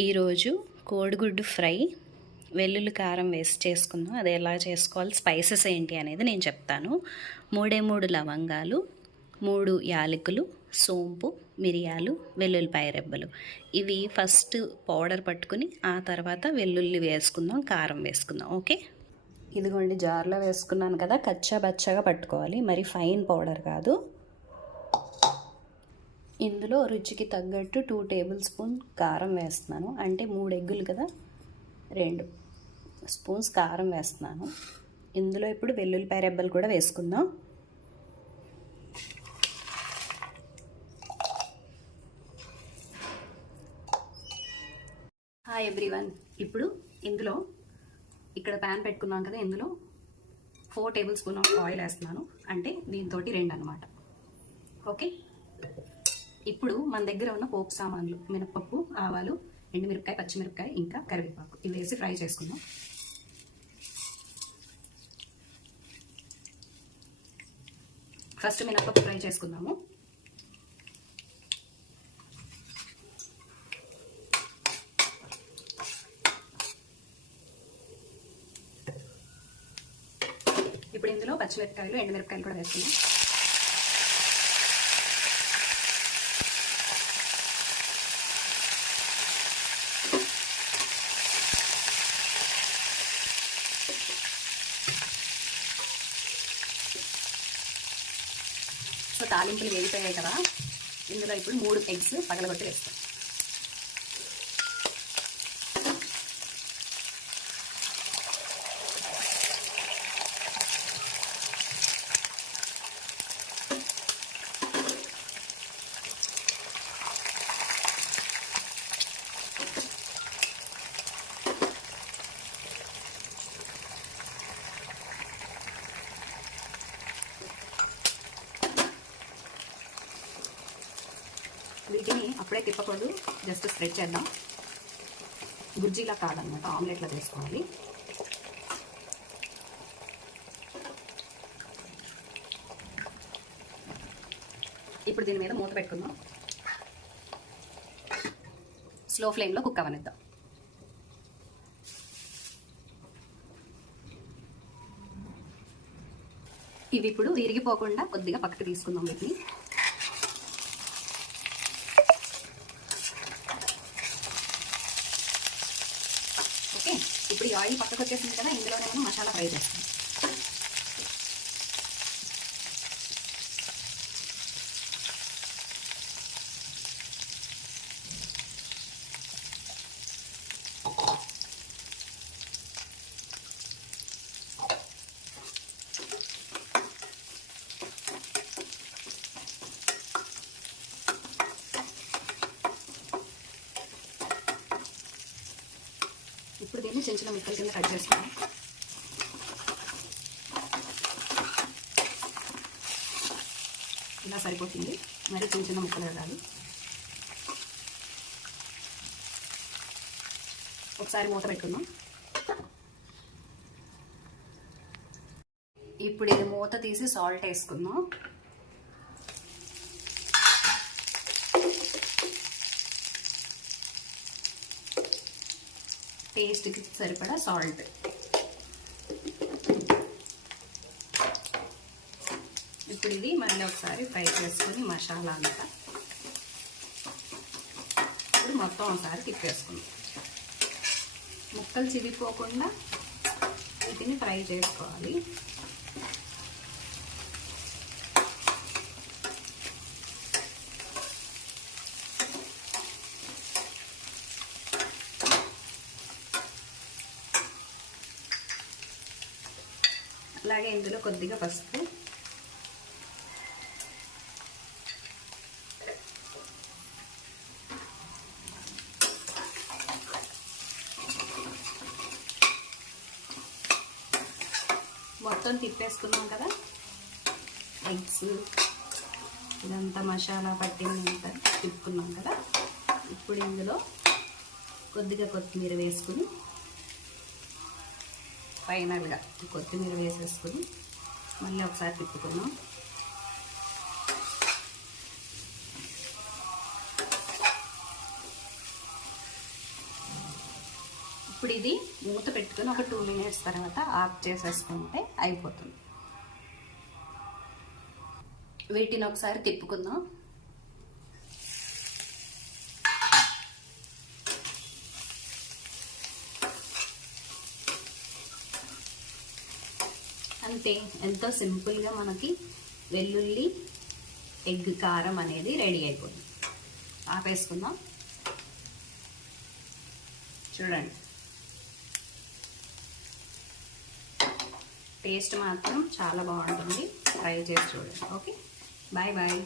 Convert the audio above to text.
ఈరోజు కోడిగుడ్డు ఫ్రై వెల్లుల్లి కారం వేసి చేసుకుందాం. అది ఎలా చేసుకోవాలి స్పైసెస్ ఏంటి అనేది నేను చెప్తాను. మూడే మూడు లవంగాలు మూడు యాలకులు సోంపు మిరియాలు వెల్లుల్లిపాయ రెబ్బలు. ఇవి ఫస్ట్ పౌడర్ పట్టుకుని ఆ తర్వాత వెల్లుల్లి వేసుకుందాం కారం వేసుకుందాం ఓకే? ఇదిగోండి జార్లో వేసుకున్నాను కదా కచ్చా బచ్చగా పట్టుకోవాలి. మరి ఫైన్ పౌడర్ కాదు. ఇందులో రుచికి తగ్గట్టు టూ టేబుల్ స్పూన్ కారం వేస్తున్నాను. అంటే మూడు ఎగ్గులు కదా? రెండు స్పూన్స్ కారం వేస్తున్నాను. ఇందులో ఇప్పుడు వెల్లుల్లిపాయ రెబ్బలు కూడా వేసుకుందాం. హాయ్ ఎవ్రీవన్ ఇప్పుడు ఇందులో ఇక్కడ ప్యాన్ పెట్టుకున్నాం కదా ఇందులో four tablespoon of oil వేస్తున్నాను. అంటే దీంతో రెండు అనమాట ఓకే ఇప్పుడు మన దగ్గర ఉన్న పోపు సామాన్లు మినపప్పు ఆవాలు ఎండుమిరపకాయ పచ్చిమిరపకాయ ఇంకా కరివేపాకు. ఇవి వేసి ఫ్రై చేసుకుందాం. ఫస్ట్ మినపప్పు ఫ్రై చేసుకుందాము. ఇప్పుడు ఇందులో పచ్చిమిరపకాయలు ఎండుమిరపకాయలు కూడా వేసుకుందాం. సో తాలింపులు వేగిపోయాయి కదా. ఇందులో ఇప్పుడు మూడు ఎగ్స్ పగలగొట్టి వేస్తాం. వీటిని అప్పుడే తిప్పకూడదు జస్ట్ స్ప్రెడ్ చేద్దాం. గుజ్జీలా కాదనమాట ఆమ్లెట్లో తీసుకోవాలి ఇప్పుడు దీని మీద మూత పెట్టుకుందాం. స్లో ఫ్లేమ్లో కుక్ అవనిద్దాం. ఇవి ఇప్పుడు విరిగిపోకుండా కొద్దిగా పక్కకు తీసుకుందాం వీటిని ఓకే ఇప్పుడు ఈ ఆయిల్ పక్కకు వచ్చేసింది కదా ఇందులోనే మనం మసాలా ఫ్రై చేస్తాం ఇప్పుడు దీన్ని చిన్న చిన్న ముక్కల కింద కట్ చేసుకున్నాం ఇలా సరిపోతుంది. మరి చిన్న చిన్న ముక్కలు వెళ్ళాలి ఒకసారి మూత పెట్టుకుందాం. ఇప్పుడు ఇది మూత తీసి సాల్ట్ వేసుకుందాం. టేస్ట్కి సరిపడా సాల్ట్. ఇప్పుడు ఇది మళ్ళీ ఒకసారి ఫ్రై చేసుకొని మసాలా అంతా. ఇప్పుడు మొత్తం ఒకసారి తిప్పేసుకుందాం. ముక్కలు చిరిగిపోకుండా వీటిని ఫ్రై చేసుకోవాలి. అలాగే ఇందులో కొద్దిగా పసుపు. మొత్తం తిప్పేసుకున్నాం కదా? ఎగ్స్. ఇదంతా మసాలా పట్టిందంతా తిప్పుకున్నాం కదా? ఇప్పుడు ఇందులో కొద్దిగా కొత్తిమీర వేసుకుని ఫైనల్గా కొత్తిమీర వేసేసుకుని మళ్ళీ ఒకసారి తిప్పుకున్నాం ఇప్పుడు ఇది మూత పెట్టుకుని ఒక టూ మినిట్స్ తర్వాత ఆఫ్ చేసేసుకుంటే అయిపోతుంది. వీటిని ఒకసారి తిప్పుకుందాం. అంతే ఎంతో సింపుల్గా మనకి వెల్లుల్లి ఎగ్ కారం అనేది రెడీ అయిపోయింది ఆపేసుకుందాం. చూడండి. టేస్ట్ మాత్రం చాలా బాగుంటుంది. ట్రై చేసి చూడండి. ఓకే? Bye bye.